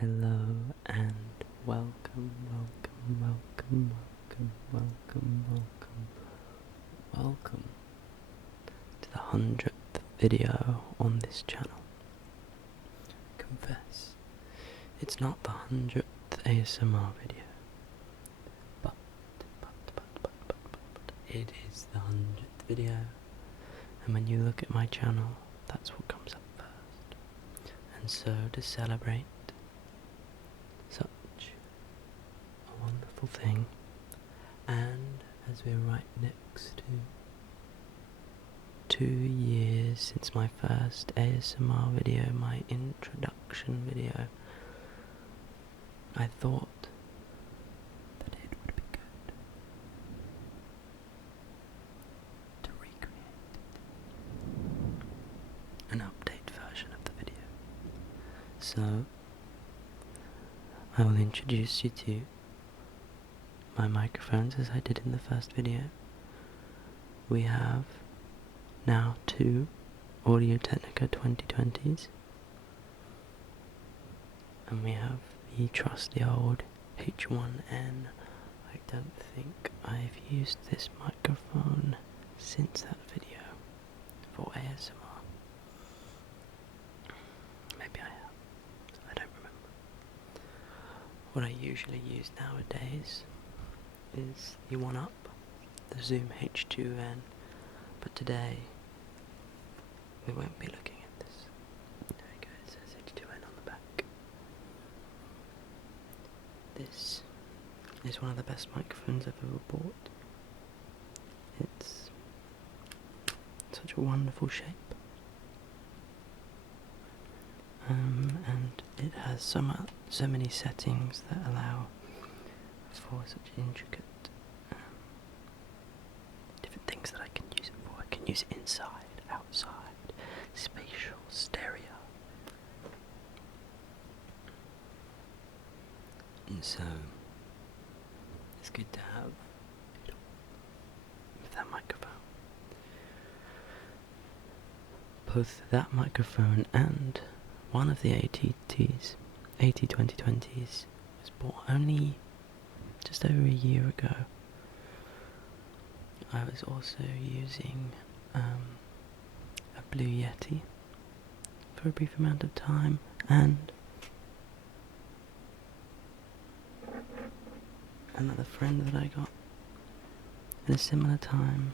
Hello and welcome to the 100th video on this channel. Confess, it's not the 100th ASMR video, but it is the 100th video, and when you look at my channel, that's what comes up first. And so to celebrate such a wonderful thing, and as we're right next to 2 years since my first ASMR video, my introduction video, I thought that it would be good to recreate an update version of the video. So I will introduce you to my microphones as I did in the first video. We have now 2 Audio-Technica 2020s, and we have the trusty old H1N. I don't think I've used this microphone since that video for ASMR. Maybe I have, I don't remember. What I usually use nowadays is the 1UP, the Zoom H2N, but today we won't be looking at this. There we go, it says H2N on the back. This is one of the best microphones I've ever bought. It's such a wonderful shape, and it has so many settings that allow for such intricate different things that I can use it for. I can use it inside, outside, spatial, stereo. And so it's good to have it all with that microphone. Both that microphone and one of the AT2020s was bought only just over a year ago. I was also using a Blue Yeti for a brief amount of time, and another friend that I got at a similar time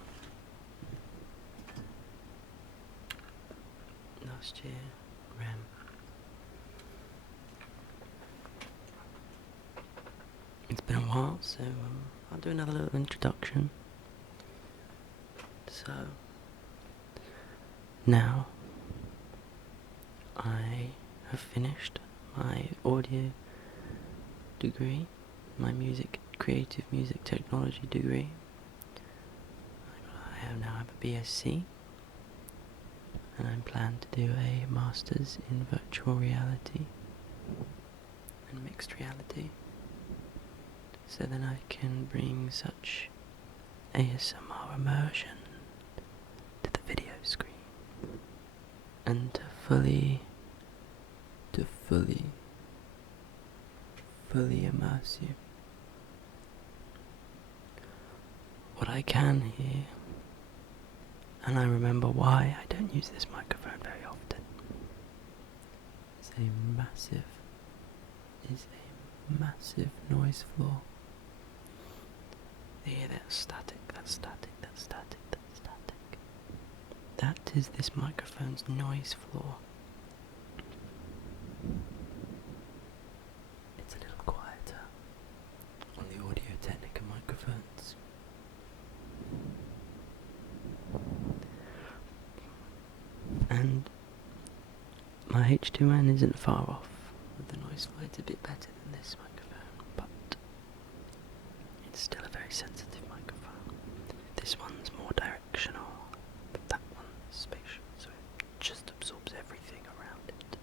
last year, Ramble. It's been a while, so I'll do another little introduction. So, now I have finished my audio degree, my creative music technology degree. I now have a BSc, and I plan to do a master's in virtual reality and mixed reality, so then I can bring such ASMR immersion to the video screen, and to fully immerse you. What I can hear, and I remember why I don't use this microphone very often, is a massive noise floor. You hear that static, that static, that static, that static. That is this microphone's noise floor. It's a little quieter on the Audio-Technica microphones. And my H2N isn't far off with the noise floor. It's a bit better than this microphone, but it's still a very sensitive microphone. This one's more directional, but that one's spatial, so it just absorbs everything around it.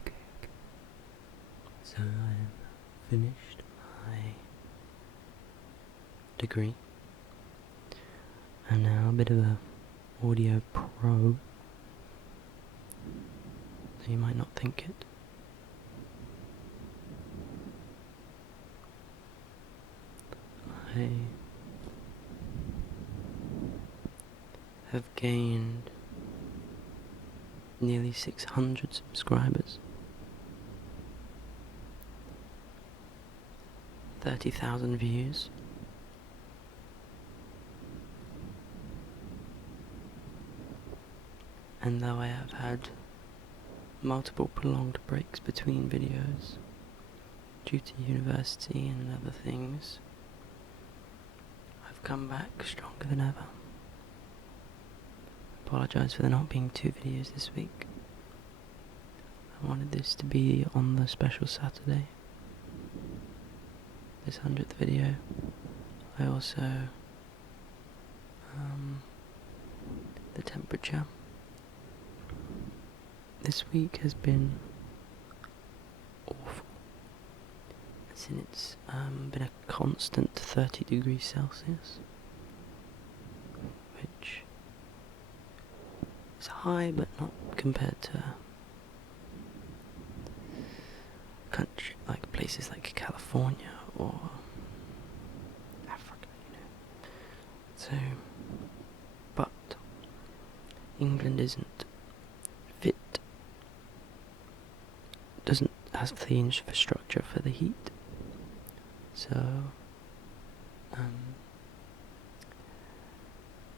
Okay. So I have finished my degree. I'm now a bit of a audio pro. I you might not think it. I have gained nearly 600 subscribers, 30,000 views, and though I have had multiple prolonged breaks between videos due to university and other things, I've come back stronger than ever. Apologise for there not being 2 videos this week. I wanted this to be on the special Saturday, this 100th video. I also, the temperature this week has been awful. It's been a constant 30 degrees Celsius, which is high but not compared to country like places like California or Africa, So, but England isn't fit, doesn't have the infrastructure for the heat, so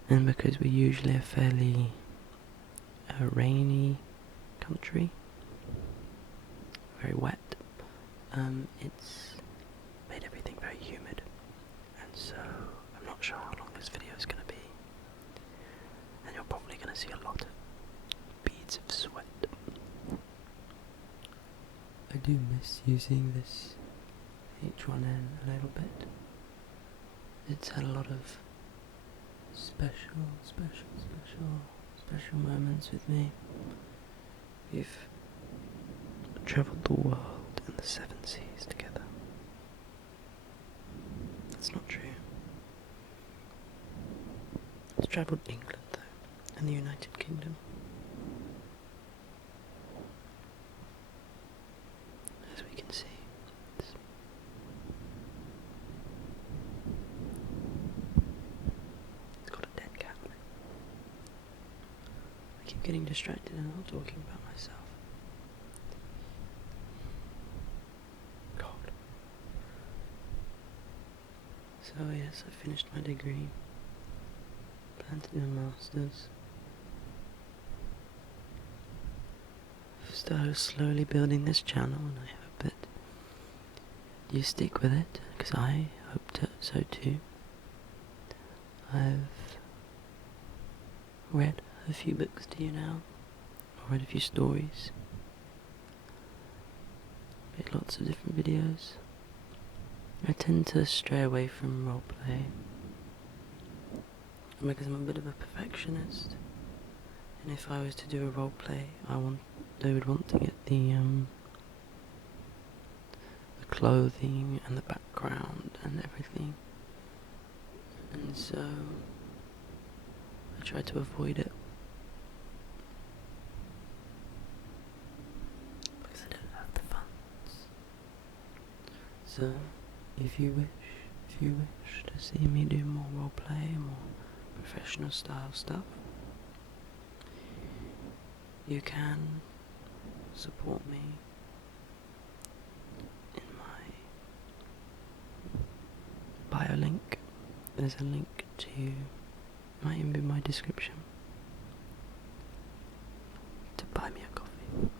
and because we're usually a fairly rainy country, very wet, it's made everything very humid, and so I'm not sure how long this video is going to be, and you're probably going to see a lot of beads of sweat. I do miss using this H1N a little bit. It's had a lot of special moments with me. We've travelled the world and the 7 seas together. That's not true. It's travelled England though, and the United Kingdom. As we can see, it's got a dead cat on it. I keep getting distracted and not talking about myself. God. So yes, I finished my degree. Plan to do a master's. I've started slowly building this channel, and I hope that you stick with it, because I hope so too. I've read a few books to you now. I've read a few stories. Made lots of different videos. I tend to stray away from roleplay because I'm a bit of a perfectionist, and if I was to do a roleplay, I would want to get the clothing and the background and everything, and so I try to avoid it because I don't have the funds. So if you wish to see me do more roleplay, more professional style stuff, you can support me in my bio link. There's a link to, might even be in my description, to buy me a coffee.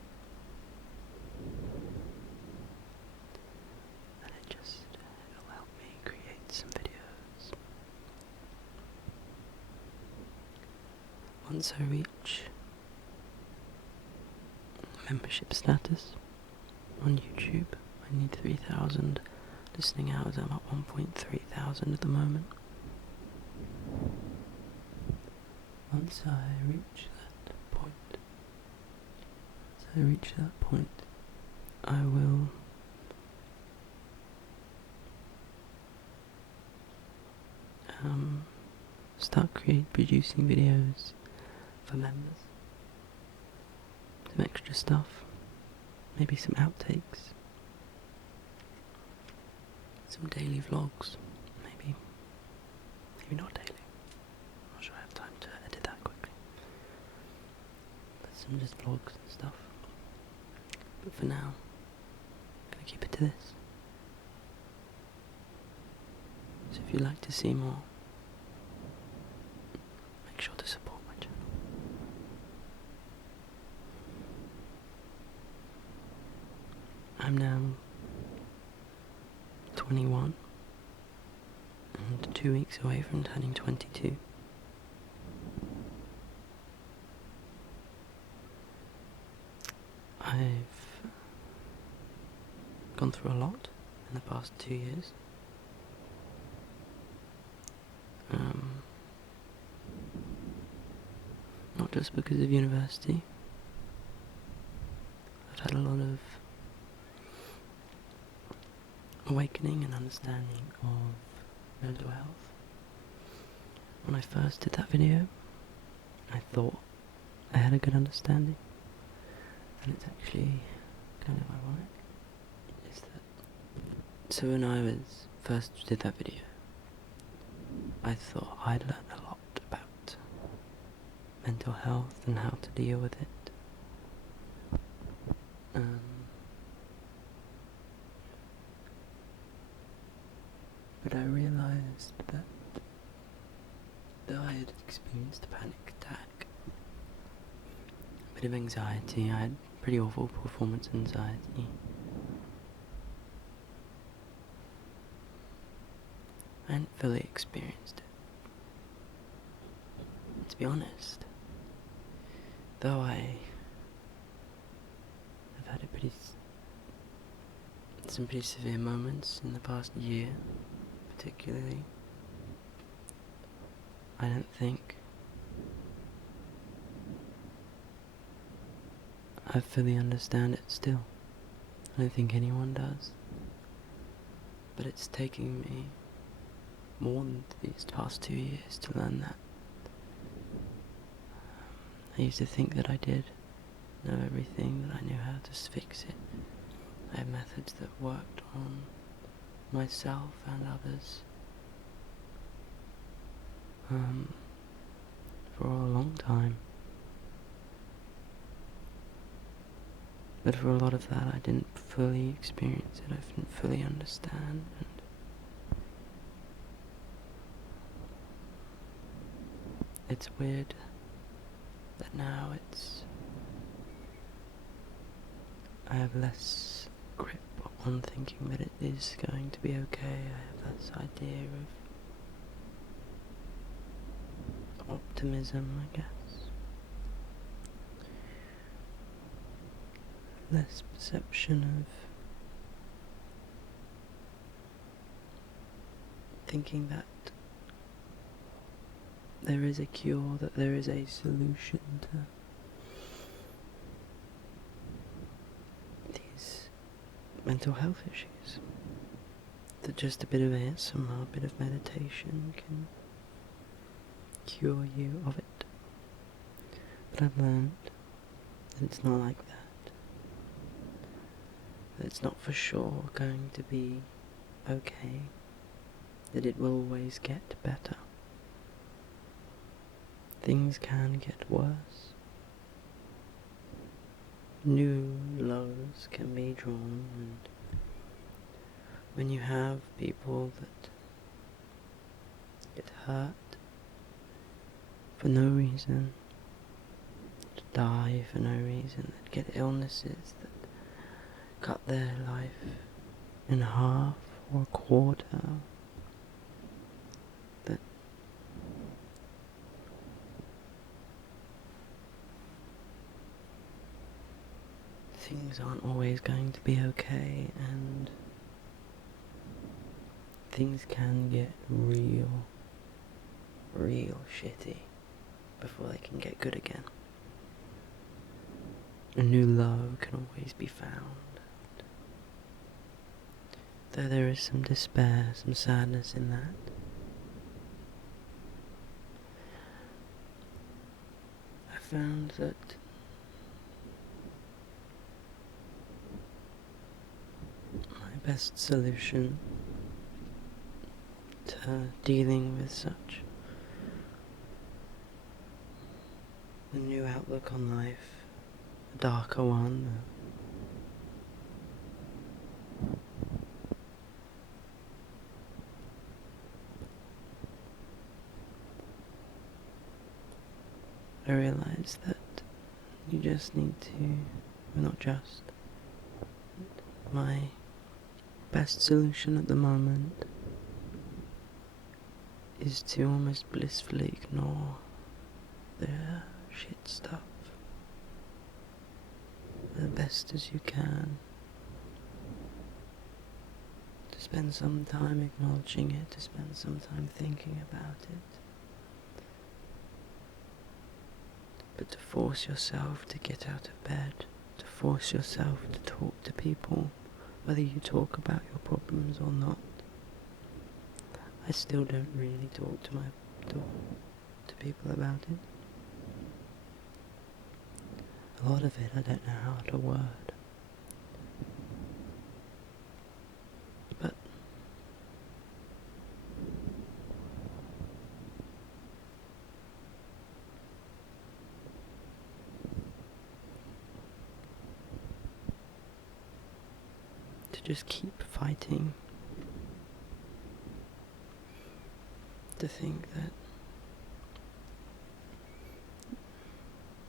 And it'll help me create some videos. Once I reach membership status on YouTube, I need 3,000 listening hours. I'm at 1.3 thousand at the moment. Once I reach that point, I will start producing videos for members, some extra stuff. maybe some outtakes, some daily vlogs, maybe not daily. I'm not sure I have time to edit that quickly. But some just vlogs and stuff. But for now, I'm gonna keep it to this. So if you'd like to see more, make sure to support my channel. I'm now 21 and 2 weeks away from turning 22. I've gone through a lot in the past 2 years. Not just because of university. I've had a lot of awakening and understanding of mental health. When I first did that video, I thought I had a good understanding, and it's actually kind of ironic, is that, so when I first did that video, I thought I'd learned a lot about mental health and how to deal with it. But I realised that though I had experienced a panic attack, a bit of anxiety, I had pretty awful performance anxiety. I hadn't fully experienced it. And to be honest, though I have had some pretty severe moments in the past year, particularly, I don't think I fully understand it still. I don't think anyone does. But it's taking me more than these past 2 years to learn that. I used to think that I did know everything, that I knew how to fix it. I had methods that worked on myself and others for a long time. But for a lot of that I didn't fully experience it, I didn't fully understand, and it's weird that now I have less grip on thinking that it is going to be okay. I have this idea of optimism, I guess. Less perception of thinking that there is a cure, that there is a solution to these mental health issues. That just a bit of ASMR, a bit of meditation can cure you of it. But I've learned that it's not like that. That it's not for sure going to be okay. That it will always get better. Things can get worse. New lows can be drawn, and when you have people that get hurt for no reason, that die for no reason, that get illnesses that cut their life in half or a quarter, that things aren't always going to be okay, and things can get real shitty before they can get good again. A new low can always be found. Though there is some despair, some sadness in that, I found that best solution to dealing with such a new outlook on life, a darker one. I realize that you just need to, well, not just, my best solution at the moment is to almost blissfully ignore the shit stuff the best as you can. To spend some time acknowledging it, to spend some time thinking about it. But to force yourself to get out of bed, to force yourself to talk to people, whether you talk about your problems or not. I still don't really talk to people about it. A lot of it I don't know how to word. But to just keep fighting, to think that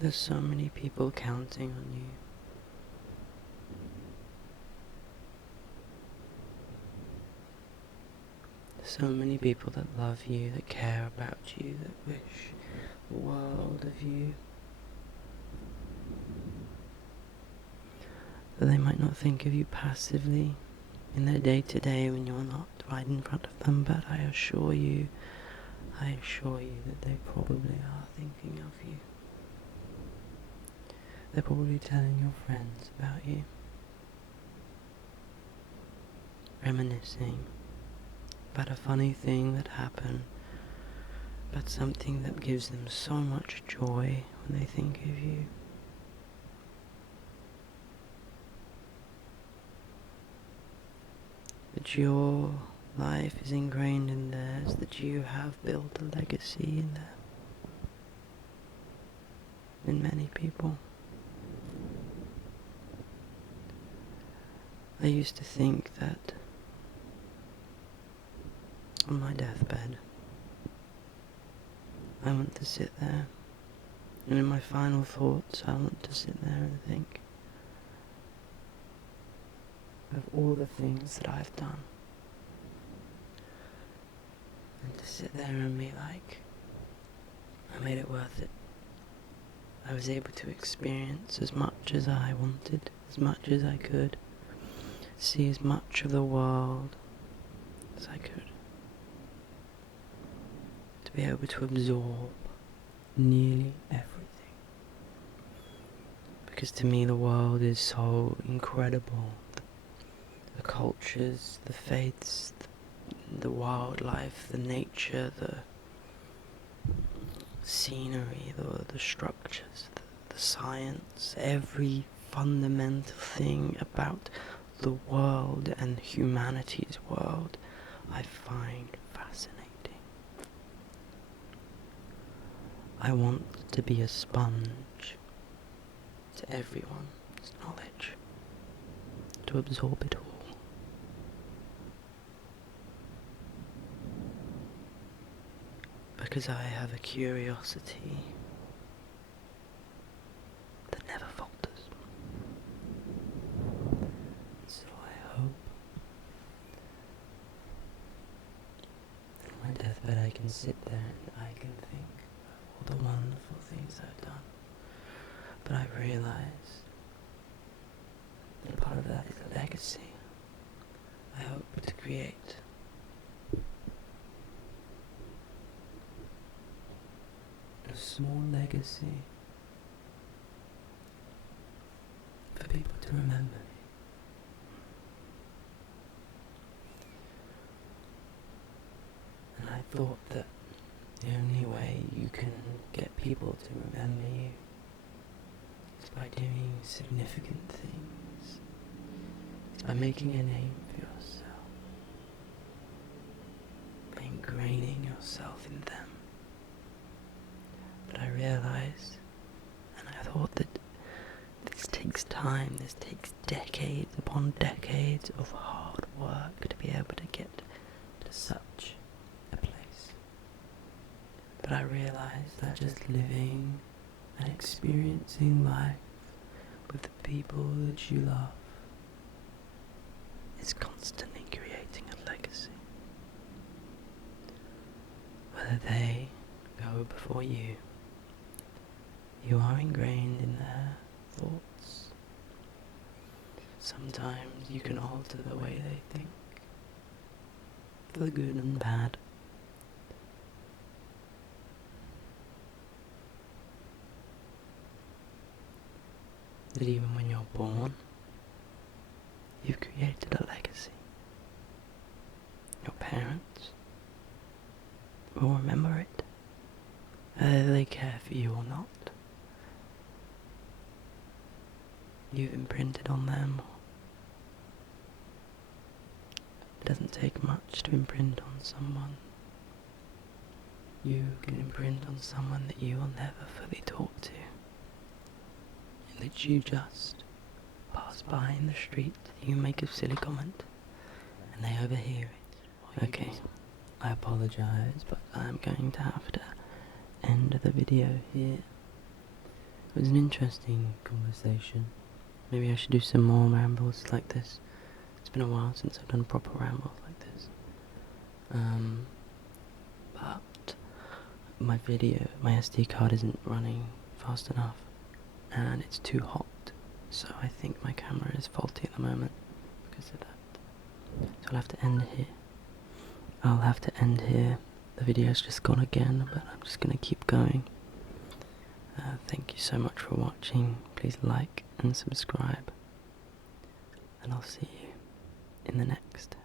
there's so many people counting on you. So many people that love you, that care about you, that wish the world of you. That they might not think of you passively in their day-to-day when you're not right in front of them, but I assure you that they probably are thinking of you. They're probably telling your friends about you, reminiscing about a funny thing that happened, about something that gives them so much joy when they think of you. That your life is ingrained in theirs, that you have built a legacy in them, in many people. I used to think that on my deathbed, I want to sit there, and in my final thoughts, I want to sit there and think of all the things that I've done. And to sit there and be like, I made it worth it. I was able to experience as much as I wanted, as much as I could, see as much of the world as I could. To be able to absorb nearly everything. Because to me the world is so incredible. The cultures, the faiths, the wildlife, the nature, the scenery, the structures, the science, every fundamental thing about the world and humanity's world I find fascinating. I want to be a sponge to everyone's knowledge, to absorb it all. Because I have a curiosity that never falters. So I hope that on my deathbed I can sit there and I can think of all the wonderful things I've done. But I realize that part of that is a legacy. I hope to create a small legacy for people to remember me. And I thought that the only way you can get people to remember you is by doing significant things, is by making a name for yourself, by ingraining yourself in them. But I realized, and I thought that this takes time, this takes decades upon decades of hard work to be able to get to such a place. But I realized that just living and experiencing life with the people that you love is constantly creating a legacy. Whether they go before you, you are ingrained in their thoughts. Sometimes you can alter the way they think, for the good and bad. That even when you're born, you've created a legacy. Your parents will remember it, whether they care for you or not. You've imprinted on them. It doesn't take much to imprint on someone. You can imprint on someone that you will never fully talk to, and that you just pass by in the street, you make a silly comment, and they overhear it. Okay, I apologise, but I'm going to have to end the video here. It was an interesting conversation. Maybe I should do some more rambles like this. It's been a while since I've done a proper ramble like this. But my SD card isn't running fast enough, and it's too hot. So I think my camera is faulty at the moment because of that. So I'll have to end here. The video's just gone again, but I'm just gonna keep going. Thank you so much for watching. Please like and subscribe, and I'll see you in the next